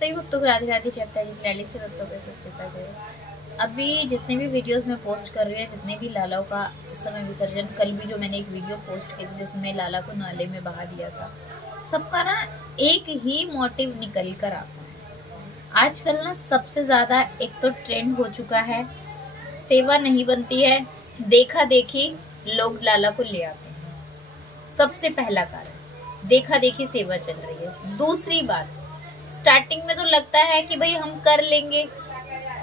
सही भक्तों को राधे राधे, जय जी की लाली से भक्तों पे कृपा करें। अभी जितने भी वीडियोस में पोस्ट कर रही है, जितने भी लालाओं का इस समय विसर्जन, कल भी जो मैंने एक वीडियो पोस्ट की जिसमें लाला को नाले में बहा दिया था, सबका ना एक ही मोटिव निकल कर आता है। आजकल ना सबसे ज्यादा एक तो ट्रेंड हो चुका है, सेवा नहीं बनती है, देखा देखी लोग लाला को ले आते हैं। सबसे पहला कारण देखा देखी सेवा चल रही है। दूसरी बात, स्टार्टिंग में तो लगता है कि भाई हम कर लेंगे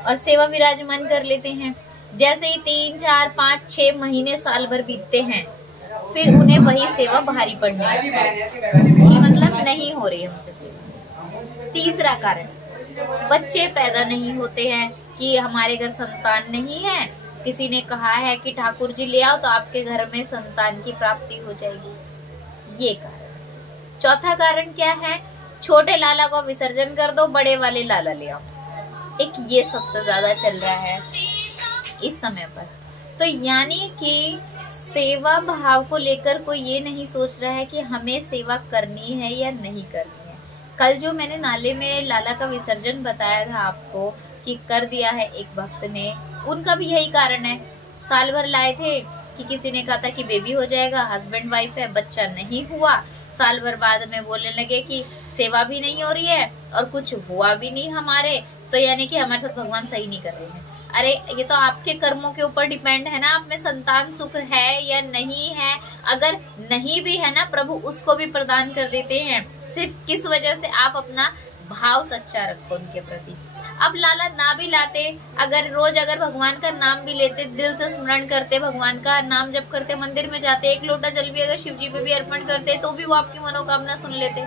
और सेवा विराजमान कर लेते हैं। जैसे ही 3, 4, 5, 6 महीने साल भर बीतते हैं, फिर उन्हें वही सेवा भारी पड़ने लगती है, मतलब नहीं हो रही हमसे सेवा। तीसरा कारण, बच्चे पैदा नहीं होते हैं कि हमारे घर संतान नहीं है, किसी ने कहा है कि ठाकुर जी ले आओ तो आपके घर में संतान की प्राप्ति हो जाएगी, ये कारण। चौथा कारण क्या है, छोटे लाला को विसर्जन कर दो, बड़े वाले लाला ले आओ। एक ये सबसे ज्यादा चल रहा है इस समय पर। तो यानी कि सेवा भाव को लेकर कोई ये नहीं सोच रहा है कि हमें सेवा करनी है या नहीं करनी है। कल जो मैंने नाले में लाला का विसर्जन बताया था आपको कि कर दिया है एक भक्त ने, उनका भी यही कारण है। साल भर लाए थे कि किसी ने कहा था कि बेबी हो जाएगा, हस्बैंड वाइफ है, बच्चा नहीं हुआ। साल भर बाद में बोलने लगे कि सेवा भी नहीं हो रही है और कुछ हुआ भी नहीं हमारे, तो यानी कि हमारे साथ भगवान सही नहीं कर रहे हैं। अरे ये तो आपके कर्मों के ऊपर डिपेंड है ना, आप में संतान सुख है या नहीं है। अगर नहीं भी है ना, प्रभु उसको भी प्रदान कर देते हैं। सिर्फ किस वजह से आप अपना भाव सच्चा रखो उनके प्रति। अब लाला ना भी लाते, अगर रोज अगर भगवान का नाम भी लेते, दिल से स्मरण करते, भगवान का नाम जप करते, मंदिर में जाते, एक लोटा जल भी अगर शिव जी पे भी अर्पण करते, तो भी वो आपकी मनोकामना सुन लेते।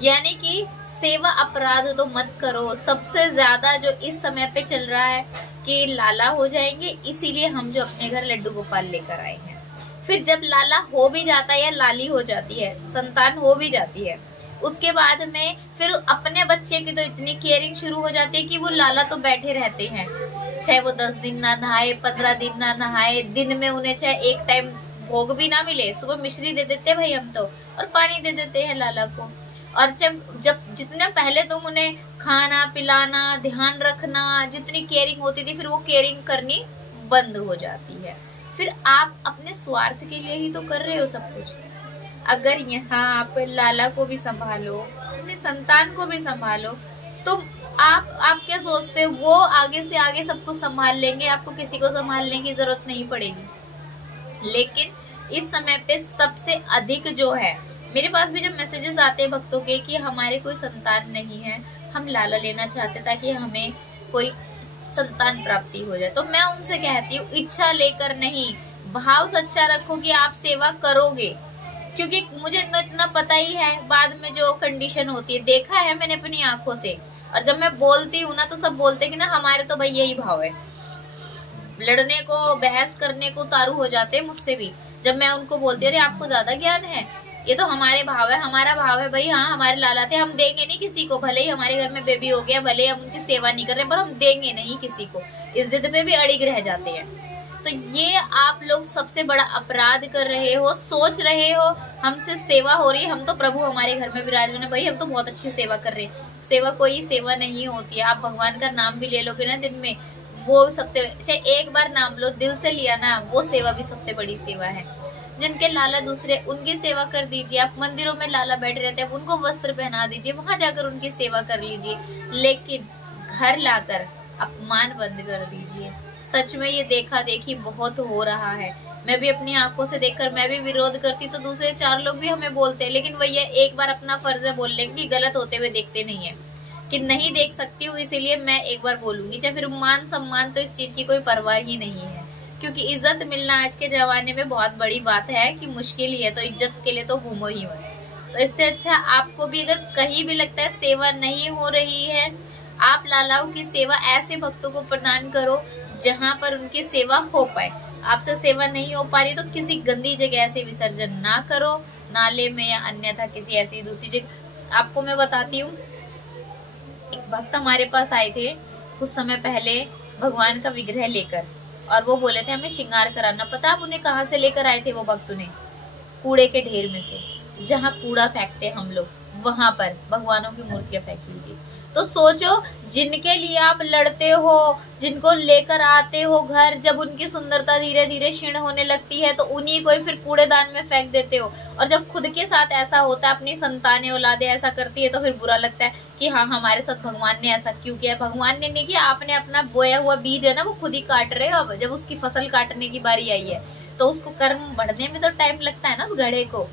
यानी कि सेवा अपराध तो मत करो। सबसे ज्यादा जो इस समय पे चल रहा है कि लाला हो जाएंगे, इसीलिए हम जो अपने घर लड्डू गोपाल लेकर आए हैं। फिर जब लाला हो भी जाता है या लाली हो जाती है, संतान हो भी जाती है, उसके बाद में फिर अपने बच्चे की तो इतनी केयरिंग शुरू हो जाती है कि वो लाला तो बैठे रहते हैं, चाहे वो 10 दिन ना नहाए, 15 दिन ना नहाए, दिन में उन्हें चाहे एक टाइम भोग भी ना मिले, सुबह मिश्री दे देते भाई हम तो, और पानी दे देते हैं लाला को। और जब जितने पहले तुम उन्हें खाना पिलाना, ध्यान रखना, जितनी केयरिंग होती थी, फिर वो केयरिंग करनी बंद हो जाती है। फिर आप अपने स्वार्थ के लिए ही तो कर रहे हो सब कुछ। अगर यहाँ आप लाला को भी संभालो, अपने संतान को भी संभालो, तो आप क्या सोचते हो वो आगे से आगे सब कुछ संभाल लेंगे, आपको किसी को संभालने की जरूरत नहीं पड़ेगी। लेकिन इस समय पे सबसे अधिक जो है, मेरे पास भी जब मैसेजेस आते हैं भक्तों के कि हमारे कोई संतान नहीं है, हम लाला लेना चाहते ताकि हमें कोई संतान प्राप्ति हो जाए, तो मैं उनसे कहती हूँ इच्छा लेकर नहीं, भाव सच्चा रखो कि आप सेवा करोगे। क्योंकि मुझे इतना पता ही है बाद में जो कंडीशन होती है, देखा है मैंने अपनी आंखों से। और जब मैं बोलती हूँ ना, तो सब बोलते हैं कि ना हमारे तो भाई यही भाव है, लड़ने को बहस करने को तारू हो जाते हैं मुझसे भी। जब मैं उनको बोलती हूँ अरे आपको ज्यादा ज्ञान है, ये तो हमारे भाव है, हमारा भाव है भाई, हाँ हमारे लाला थे, हम देंगे नहीं किसी को, भले ही हमारे घर में बेबी हो गया, भले हम उनकी सेवा नहीं कर रहे, पर हम देंगे नहीं किसी को। इस जिद पे भी अड़िग रह जाते हैं। तो ये आप लोग सबसे बड़ा अपराध कर रहे हो। सोच रहे हो हमसे सेवा हो रही है, हम तो प्रभु हमारे घर में विराजमान है, भाई हम तो बहुत अच्छी सेवा कर रहे हैं। सेवा कोई सेवा नहीं होती है। आप भगवान का नाम भी ले लोगे ना दिन में, वो सबसे, चाहे एक बार नाम लो, दिल से लिया ना, वो सेवा भी सबसे बड़ी सेवा है। जिनके लाला दूसरे, उनकी सेवा कर दीजिए। आप मंदिरों में लाला बैठे रहते हैं, उनको वस्त्र पहना दीजिए, वहां जाकर उनकी सेवा कर लीजिए। लेकिन घर लाकर अपमान बंद कर दीजिए। सच में ये देखा देखी बहुत हो रहा है। मैं भी अपनी आंखों से देखकर मैं भी विरोध करती तो दूसरे 4 लोग भी हमें बोलते हैं, लेकिन वही एक बार अपना फर्ज है बोलने की, गलत होते हुए देखते नहीं है कि नहीं देख सकती हूँ, इसीलिए मैं एक बार बोलूंगी। चाहे फिर मान सम्मान, तो इस चीज की कोई परवाह ही नहीं है, क्योंकि इज्जत मिलना आज के जमाने में बहुत बड़ी बात है कि मुश्किल ही है, तो इज्जत के लिए तो घूमो ही मत। तो इससे अच्छा आपको भी अगर कहीं भी लगता है सेवा नहीं हो रही है, आप लालाओं की सेवा ऐसे भक्तों को प्रदान करो जहां पर उनकी सेवा हो पाए। आपसे सेवा नहीं हो पा रही तो किसी गंदी जगह से विसर्जन ना करो, नाले में या अन्यथा किसी ऐसी दूसरी जगह। आपको मैं बताती हूँ, एक भक्त हमारे पास आए थे कुछ समय पहले भगवान का विग्रह लेकर, और वो बोले थे हमें श्रृंगार कराना। पता आप उन्हें कहाँ से लेकर आए थे? वो भक्त उन्हें कूड़े के ढेर में से, जहाँ कूड़ा फेंकते हम लोग वहां पर भगवानों की मूर्तियां फेंकी थी। तो सोचो, जिनके लिए आप लड़ते हो, जिनको लेकर आते हो घर, जब उनकी सुंदरता धीरे धीरे क्षीण होने लगती है तो उन्हीं को फिर कूड़ेदान में फेंक देते हो। और जब खुद के साथ ऐसा होता है, अपनी संतानें औलादे ऐसा करती है, तो फिर बुरा लगता है कि हाँ, हमारे साथ भगवान ने ऐसा क्यों किया। भगवान ने नहीं किया, आपने अपना बोया हुआ बीज है ना, वो खुद ही काट रहे हो। अब जब उसकी फसल काटने की बारी आई है तो उसको कर्म बढ़ने में तो टाइम लगता है ना उस घड़े को।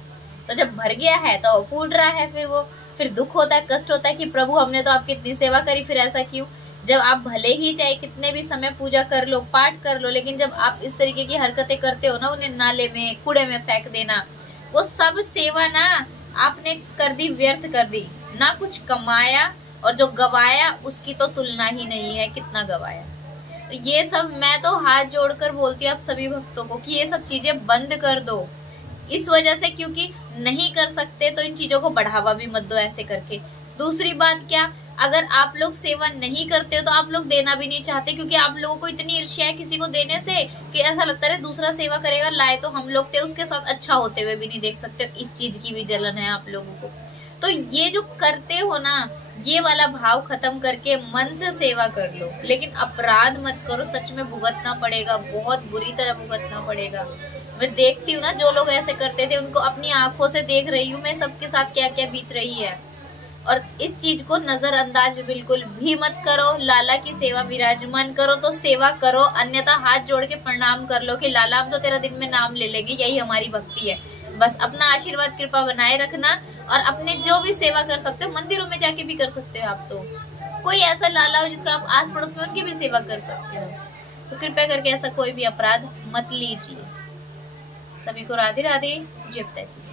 तो जब भर गया है तो फूट रहा है, फिर दुख होता है, कष्ट होता है कि प्रभु हमने तो आपकी इतनी सेवा करी, फिर ऐसा क्यों। जब आप भले ही चाहे कितने भी समय पूजा कर लो, पाठ कर लो, लेकिन जब आप इस तरीके की हरकतें करते हो ना, उन्हें नाले में कूड़े में फेंक देना, वो सब सेवा ना आपने कर दी, व्यर्थ कर दी, ना कुछ कमाया, और जो गवाया उसकी तो तुलना ही नहीं है, कितना गवाया। तो ये सब मैं तो हाथ जोड़कर बोलती हूँ आप सभी भक्तों को कि ये सब चीजें बंद कर दो। इस वजह से, क्योंकि नहीं कर सकते तो इन चीजों को बढ़ावा भी मत दो ऐसे करके। दूसरी बात क्या, अगर आप लोग सेवा नहीं करते हो तो आप लोग देना भी नहीं चाहते, क्योंकि आप लोगों को इतनी ईर्ष्या है किसी को देने से कि ऐसा लगता है दूसरा सेवा करेगा, लाए तो हम लोग थे, उसके साथ अच्छा होते हुए भी नहीं देख सकते। इस चीज की भी जलन है आप लोगों को। तो ये जो करते हो ना, ये वाला भाव खत्म करके मन से सेवा कर लो, लेकिन अपराध मत करो। सच में भुगतना पड़ेगा, बहुत बुरी तरह भुगतना पड़ेगा। मैं देखती हूँ ना, जो लोग ऐसे करते थे उनको अपनी आंखों से देख रही हूँ मैं, सबके साथ क्या क्या बीत रही है। और इस चीज को नजरअंदाज बिल्कुल भी मत करो। लाला की सेवा विराजमान करो तो सेवा करो, अन्यथा हाथ जोड़ के प्रणाम कर लो कि लाला हम तो तेरा दिन में नाम ले लेंगे, यही हमारी भक्ति है। बस अपना आशीर्वाद कृपा बनाए रखना, और अपने जो भी सेवा कर सकते हो मंदिरों में जाके भी कर सकते हो आप। तो कोई ऐसा लाला हो जिसका आप आस पड़ोस में उनकी भी सेवा कर सकते हो, तो कृपया करके ऐसा कोई भी अपराध मत लीजिए। सभी को राधे राधे, जय पिताजी।